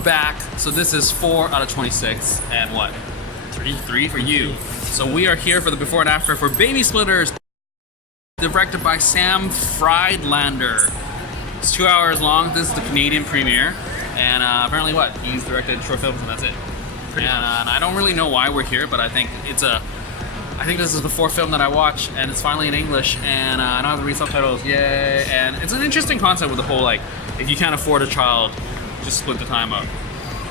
back. So this is 4 out of 26, and what? 3 for you. So we are here for the before and after for Baby Splitters, directed by Sam Friedlander. It's 2 hours long. This is the Canadian premiere, and apparently what? He's directed short films, and that's it. And I don't really know why we're here, but I think I think this is the fourth film that I watch, and it's finally in English, and I don't have to read subtitles. Yay! And it's an interesting concept with the whole like, if you can't afford a child, just split the time up,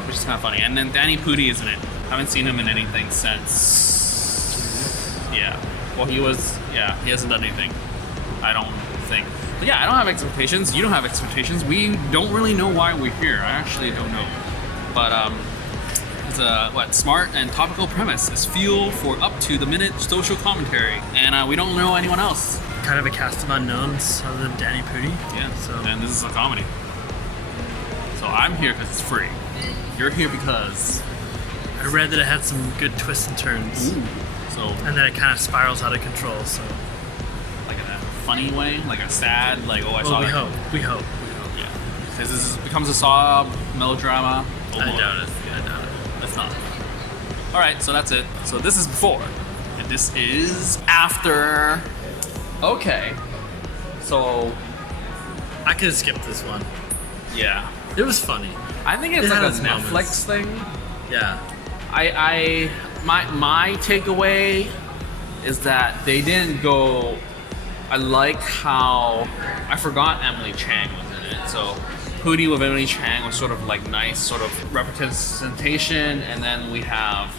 which is kind of funny. And then Danny Pudi is in it. Haven't seen him in anything since. Yeah. Well, he hasn't done anything. I don't think. But yeah, I don't have expectations. You don't have expectations. We don't really know why we're here. I actually don't know. But it's a smart and topical premise. It's fuel for up to the minute social commentary, and we don't know anyone else. Kind of a cast of unknowns other than Danny Pudi. Yeah. So and this is a comedy. So I'm here because it's free. You're here because I read that it had some good twists and turns. Ooh. So and then it kind of spirals out of control. So like in a funny way, like a sad, like I saw. We hope. Yeah. Because this becomes a sob melodrama. Oh, I doubt it. That's not. All right, so that's it. So this is before, and this is after. Okay. So I could have skipped this one. yeah, It was funny. I think it's It like had a its Netflix moments. thing. Yeah. My takeaway is that they didn't go. I like how I forgot Emily Chang was in it. So Pudi with Emily Chang was sort of like nice sort of representation, and then we have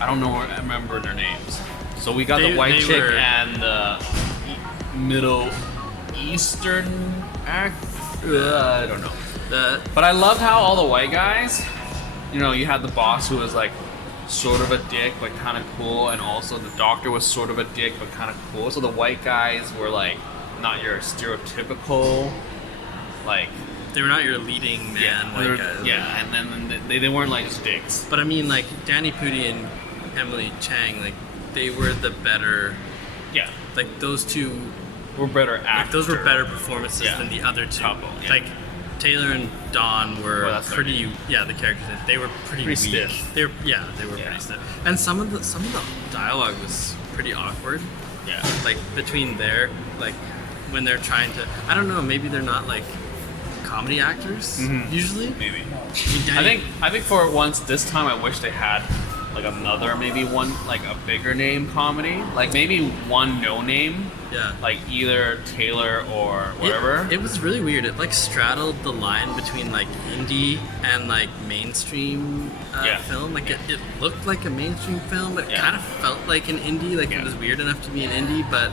I remember their names. So we got the white chick and the Middle Eastern act. I don't know. But I loved how all the white guys, you had the boss who was like sort of a dick but kind of cool, and also the doctor was sort of a dick but kind of cool. So the white guys were like not your stereotypical like. They were not your leading man white guys. Yeah, and then they weren't like just dicks. But I mean, like Danny Pudi and Emily Chang, like they were the better. Yeah, like those two were better actors. Like those were better performances than the other two. Couple, yeah. Like Taylor and Dawn were pretty. Yeah, the characters they were pretty weak. Stiff. They were pretty stiff. And some of the dialogue was pretty awkward. Yeah, like between like when they're trying to. I don't know. Maybe they're not like comedy actors usually. Maybe. I think for once this time I wish they had like another maybe one like a bigger name comedy, like maybe one no name. Yeah. Like either Taylor or whatever. It was really weird. It like straddled the line between like indie and like mainstream film. Like it looked like a mainstream film, but it kind of felt like an indie. Like it was weird enough to be an indie, but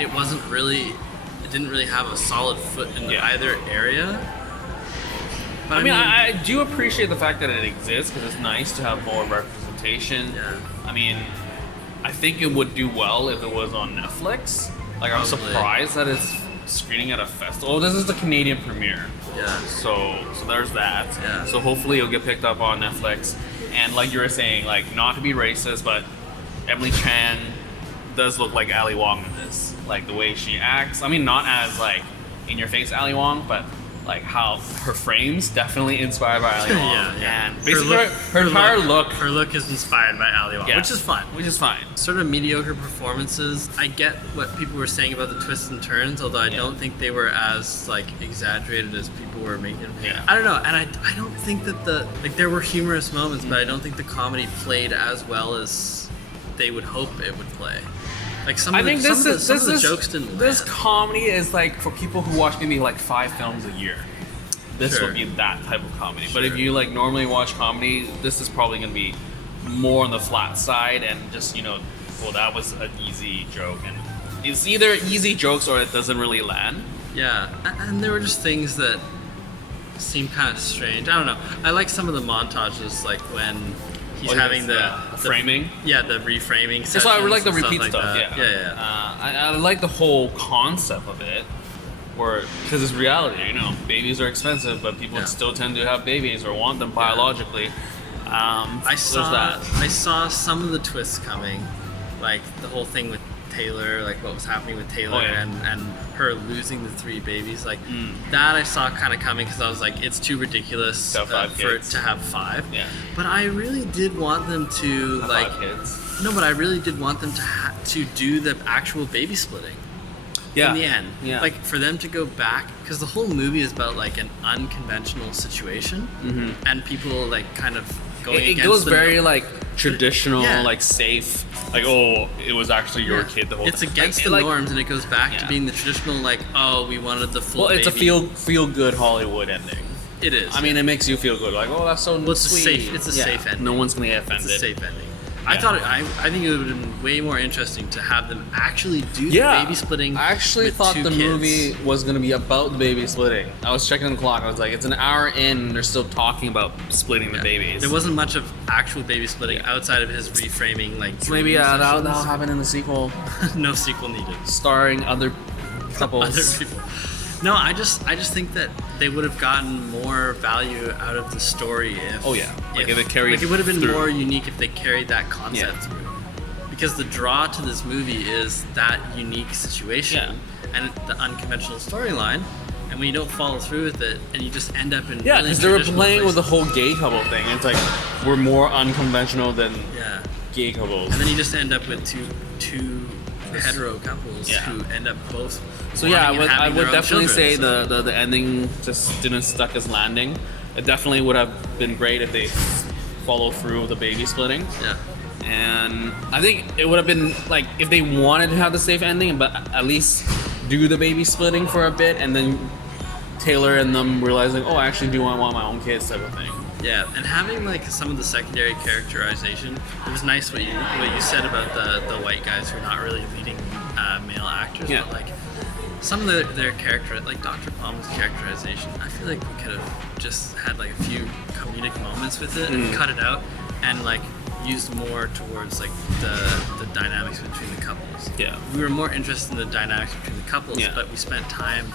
it wasn't really. It didn't really have a solid foot in either area. But I mean, I do appreciate the fact that it exists because it's nice to have more representation. Yeah. I mean, I think it would do well if it was on Netflix. Like, I'm surprised that it's screening at a festival. Oh, this is the Canadian premiere. Yeah. So there's that. Yeah. So hopefully it'll get picked up on Netflix. And like you were saying, like, not to be racist, but Emily Chan does look like Ali Wong in this. Like, the way she acts. I mean, not as, like, in-your-face Ali Wong, but like how her frames definitely inspired by Ali Wong. And basically her entire look. Her look is inspired by Ali Wong, which is fun. Sort of mediocre performances. I get what people were saying about the twists and turns, although I don't think they were as like exaggerated as people were making them. Yeah. I don't know, and I don't think that there were humorous moments, but I don't think the comedy played as well as they would hope it would play. Like some of the jokes didn't land. This comedy is like for people who watch maybe like 5 films a year. This would be that type of comedy. But if you like normally watch comedy, this is probably going to be more on the flat side and just well, that was an easy joke, and it's either easy jokes or it doesn't really land. Yeah, and there were just things that seemed kind of strange. I don't know. I like some of the montages, like when he's having the framing. The reframing. So I would like the repeat like stuff. That. Yeah. I like the whole concept of it, because it's reality. Babies are expensive, but people still tend to have babies or want them biologically. I saw some of the twists coming, like the whole thing with Taylor, like what was happening with Taylor Oh, yeah. and her losing the 3 babies, like that I saw kind of coming because I was like, it's too ridiculous To have 5 for it kids. to have 5. Yeah. But I really did want them to like 5 kids. no, but I really did want them to do the actual baby splitting. In the end, like for them to go back, because the whole movie is about like an unconventional situation, and people like kind of going It against goes the very like traditional, Yeah. like safe. Like, oh, it was actually your kid the whole It's time. against Like, the like, norms, and it goes back Yeah. to being the traditional like, oh, we wanted the full. Well, it's a baby. feel good Hollywood ending. It is. I mean, it makes you feel good. Like, oh, that's so Well, it's a sweet. safe- it's a safe ending. No one's gonna get it's offended. a safe ending. Yeah. I think it would have been way more interesting to have them actually do Yeah, the baby splitting. I actually with thought 2 the kids. movie was gonna be about the baby splitting. I was checking the clock. I was like, it's an hour in, and they're still talking about splitting the Yeah. babies. There wasn't much of actual baby splitting outside of his reframing, like So maybe dream that'll sessions. happen in the sequel, No sequel needed. starring other couples. Other people. No, I just think that they would have gotten more value out of the story if. Oh, yeah. Like, if it carried Like it would have been through. more unique if they carried that concept Yeah. through. Because the draw to this movie is that unique situation and the unconventional storyline. And when you don't follow through with it, and you just end up in Yeah, really because they were traditional playing with the places. whole gay couple thing. It's like we're more unconventional than Yeah. gay couples. And then you just end up with two hetero couples Yeah. who end up both. So yeah, I wanting and would, I having would their own definitely children, say so- the ending just didn't stuck as landing. It definitely would have been great if they follow through with the baby splitting. Yeah. And I think it would have been like if they wanted to have the safe ending, but at least do the baby splitting for a bit, and then Taylor and them realizing, oh, I actually do want my own kids type of thing. Yeah, and having like some of the secondary characterization, it was nice what you said about the white guys who are not really leading male actors, Yeah. but like some of their character, like Dr. Palmer's characterization, I feel like we could have just had like a few comedic moments with it and cut it out, and like used more towards like the dynamics between the couples. Yeah. We were more interested in the dynamics between the couples, Yeah. but we spent time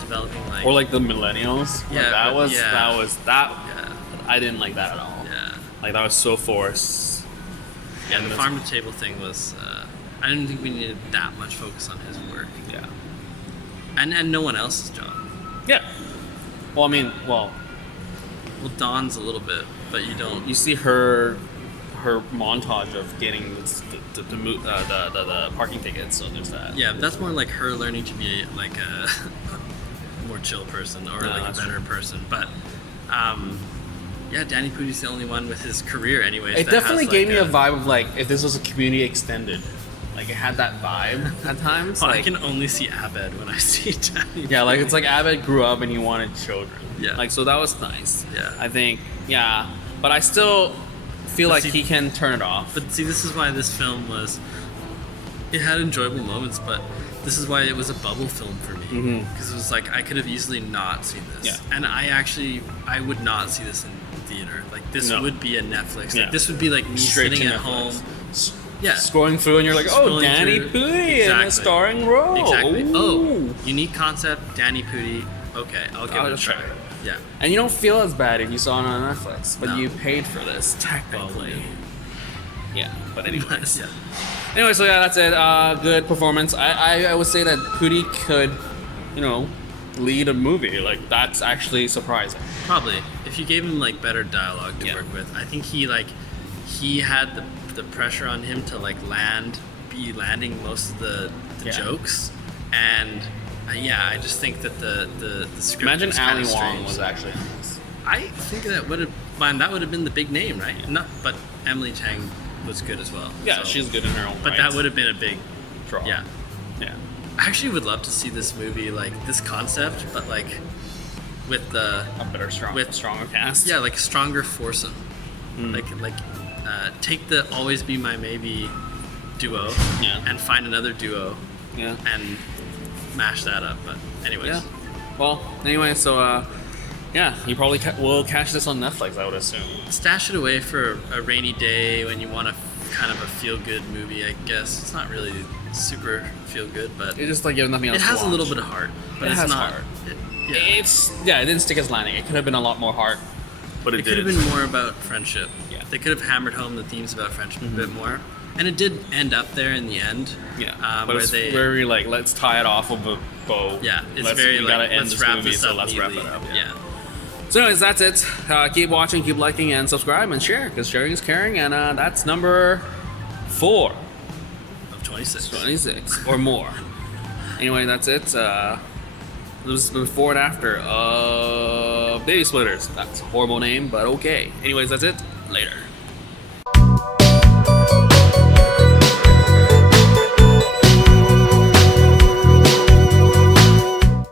developing like Or like the millennials. Like, Yeah, that was yeah. that. yeah, I didn't like that at all. yeah. Like that was so forced. Yeah, And the this- farm to table thing was. I didn't think we needed that much focus on his work, Yeah. and no one else's job. Yeah. Well, I mean, well, Well, Dawn's a little bit, but you don't. you see her montage of getting the parking tickets. So there's that. Yeah, that's more like her learning to be like a more chill person or No, like a that's better person. But yeah, Danny Pudi's the only one with his career, anyways. It that definitely has, gave like, me a vibe of like if this was a Community extended. Like it had that vibe at times. Oh, I Like, can only see Abed when I see Danny. yeah, like it's like Abed grew up and he wanted children. Yeah. Like so that was nice. Yeah. I think but I still feel But like see- he can turn it off. But see, this is why this film was. It had enjoyable moments, but this is why it was a bubble film for me. Because it was like I could have easily not seen this, Yeah. and I would not see this in theater. Like this No. would be a Netflix. Like, Yeah. this would be like me Straight sitting to at Netflix. home. Yeah. Scrolling through and you're like, oh, Scrolling Danny through- Pudi in a Exactly. starring role. Exactly. Ooh. Oh, unique concept, Danny Pudi. Okay, I'll give I'll it a just try. try it. Yeah. And you don't feel as bad if you saw it on Netflix, but No. you paid for this technically. Yeah, but anyways. Yeah. Anyway, so yeah, that's it. Good performance. I would say that Pudi could, lead a movie. Like that's actually surprising. Probably. If you gave him like better dialogue to Yeah. work with, I think he had the pressure on him to like be landing most of the Yeah. jokes, and I just think that the script. Imagine was kinda Ali Wong strange. was actually on this. I think that would have been the big name, right? Not, but Emily Chang was good as well. Yeah, so- she's good in her own But right. that would have been a big draw. yeah. Yeah. I actually would love to see this movie like this concept, but like with the A better, stronger cast. yeah, like stronger foursome. Mm. Like take the Always Be My Maybe duo Yeah. and find another duo Yeah. and mash that up. But anyways, Yeah. Well, anyway, so you probably will catch this on Netflix, I would assume. stash it away for a rainy day when you want a kind of a feel-good movie. I guess it's not really super feel-good, but It's just like there's nothing else. it to has a watch. little bit of heart. But It it's has not. heart. Yeah. It didn't stick as landing. It could have been a lot more heart, but It it could did. have been more about friendship. Yeah. They could have hammered home the themes about friendship a bit more. And it did end up there in the end. Yeah, but where it's they very like, let's tie it off with a bow. Yeah, it's we very gotta like, end let's this wrap movie, this so up let's wrap neatly. it up. Yeah. So anyways, that's it. Keep watching, keep liking, and subscribe, and share, because sharing is caring, and that's number 4 Of 26. 26 or more. Anyway, that's it. This is the before and after of Baby Splitters. That's a horrible name, but okay. Anyways, that's it. Later.